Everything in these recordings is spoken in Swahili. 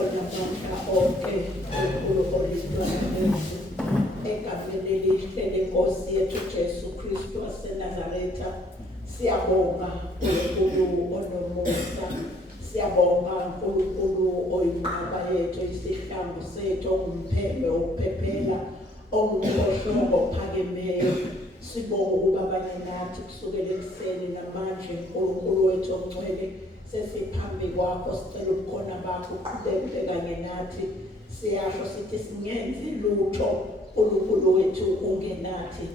onamandla onke onkulu olizwayo egameni elihle lenkosi yethu Jesu Kristu waseNazaretha. Siyabonga uNkulunkulu onomusa, siyabonga uNkulunkulu oyinqaba yethu, isihlangu sethu, ongumphembe wokuphephela, ongumkhohlo ophakemeyo. Sibonga ukuba abanye nathi kusukela ekuseni namanje uNkulunkulu wethu ongcwele sesiphambi kwakho, sicela ubukhona bakho uqhubeke kanye nathi. Siyasho sithi singenzi lutho uNkulunkulu wethu ungenathi.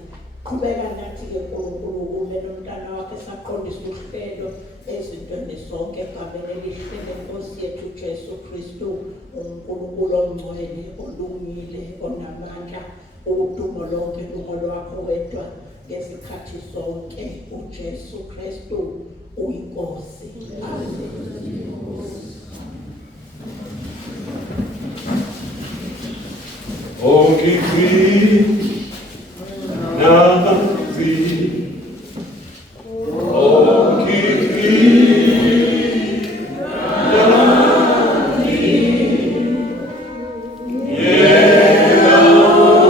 Qhubeka nathi-ke uNkulunkulu ume nomntana wakhe saqondisa uhlelo ezintweni zonke egameni elihle lenkosi yethu Jesu Kristu. uNkulunkulu ongcwele, olungile, onamandla, udumo lonke dumo lwakho wedwa ngesikhathi sonke. uJesu Kristu uyinkosi. Amen. Oh, give me nothing. Oh, give me nothing. Yeah, oh,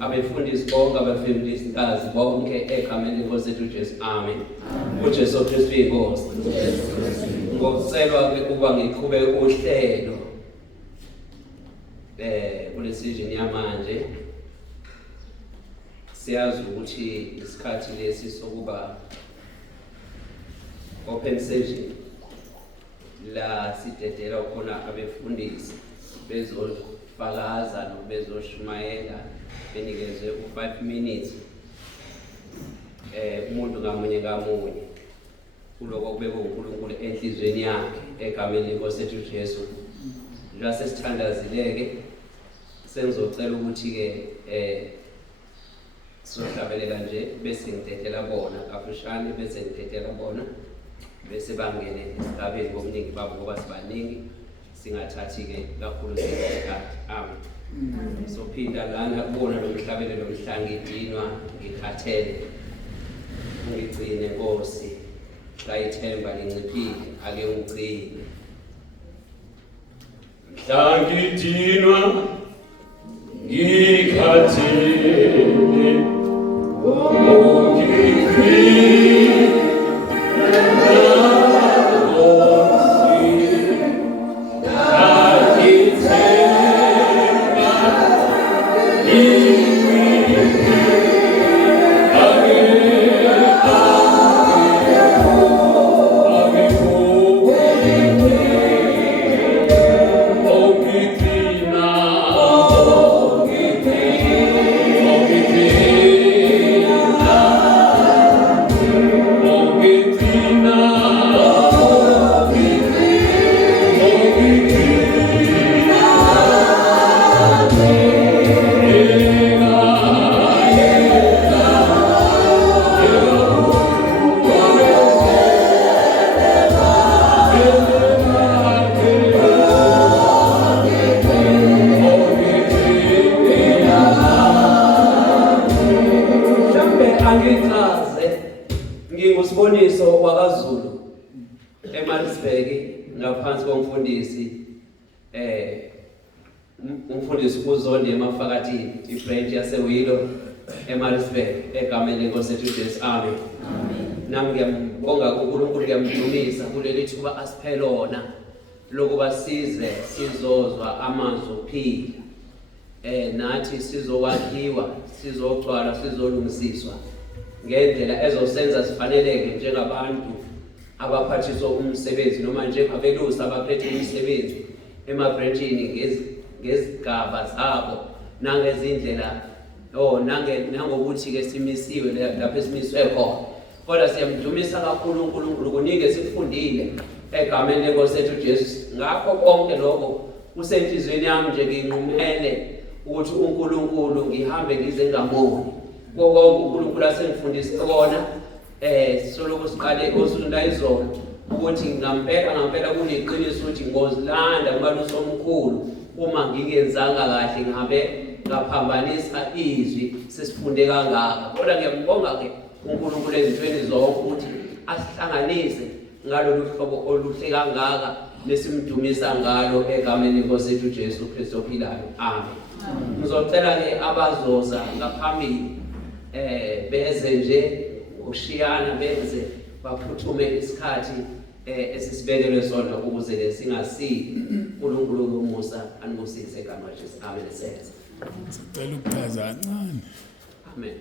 abefundisi bonke abafundisikazi bonke egameni lenkosi yethu Jesu. Amen. uJesu Kristu inkosi. Ngokucelwa ukuba ngiqhubeke uhlelo kule season yamanje, siyazi ukuthi isikhathi lesi sokuba open session la sidedela khona abefundisi bezofakaza nobezoshumayela, benikezwe u5 minutes umuntu ngamunye ngamunye kuloko kubekwe uNkulunkulu enhlizweni yakhe egameni lenkosi yethu Jesu. Njengoba sesithandazileke, sengizocela ukuthi-ke sizohlabelela nje bese ngidedela bona kafushane, bese ngidedela bona bese bangene esigabeni ngobuningi babo ngoba sibaningi, singathathi-ke kakhulu isikhathi. Amen. Sophinda lana kubona lo mhlabelelo mhlangidinwa ngikhathele, ungigcine Nkosi, ngayithemba nginciphile ake ungigcine. Mhlangidinwa ngikhathele, ungigcine eMaritzburg ngaphansi komfundisi umfundisi uZondi Mafakatini ibranch yaseWilo eMaritzburg egameni lenkosi yethu uJesu. Amen. Nami ngiyambonga uNkulunkulu, ngiyamdumisa kuleli thuba asiphe lona lokuba sizozwa amazwi okuphila, nathi sizokwakhiwa, sizogcwala, sizolungisiswa ngendlela ezosenza sifaneleke njengabantu abaphathiswa umsebenzi noma njengabelusi abaphethe umsebenzi emabranchini ngezigaba zabo nangezindlela nangokuthi-ke simisiwe lapho esimiswe khona. Kodwa siyamdumisa kakhulu uNkulunkulu kuningi esikufundile egameni lenkosi yethu uJesu. Ngakho konke lokho kusenhlizweni yami nje nginqumele ukuthi uNkulunkulu ngihambe ngize ngamoni konke uNkulunkulu asengifundise kona. Soloko siqale osunda izolo ukuthi ngampela kuneqiniso ukuthi ngozilanda umalusi omkhulu uma ngingenzanga kahle ngabe ngaphambanisa izwi sesifunde kangaka. Kodwa ngiyambonga-ke uNkulunkulu ezintweni zonke ukuthi asihlanganise ngalolu hlobo oluhle kangaka nesimdumisa ngalo egameni lenkosi yethu uJesu Kristu ophilayo. Amen. Ngizocela-ke abazoza ngaphambili beze nje ngokushiyana, beze baphuthume isikhathi esisibekelwe sona ukuze singasili. uNkulunkulu umusa animusise igama laJesu. Amen. Sicela ukuchaza kancane. Amen.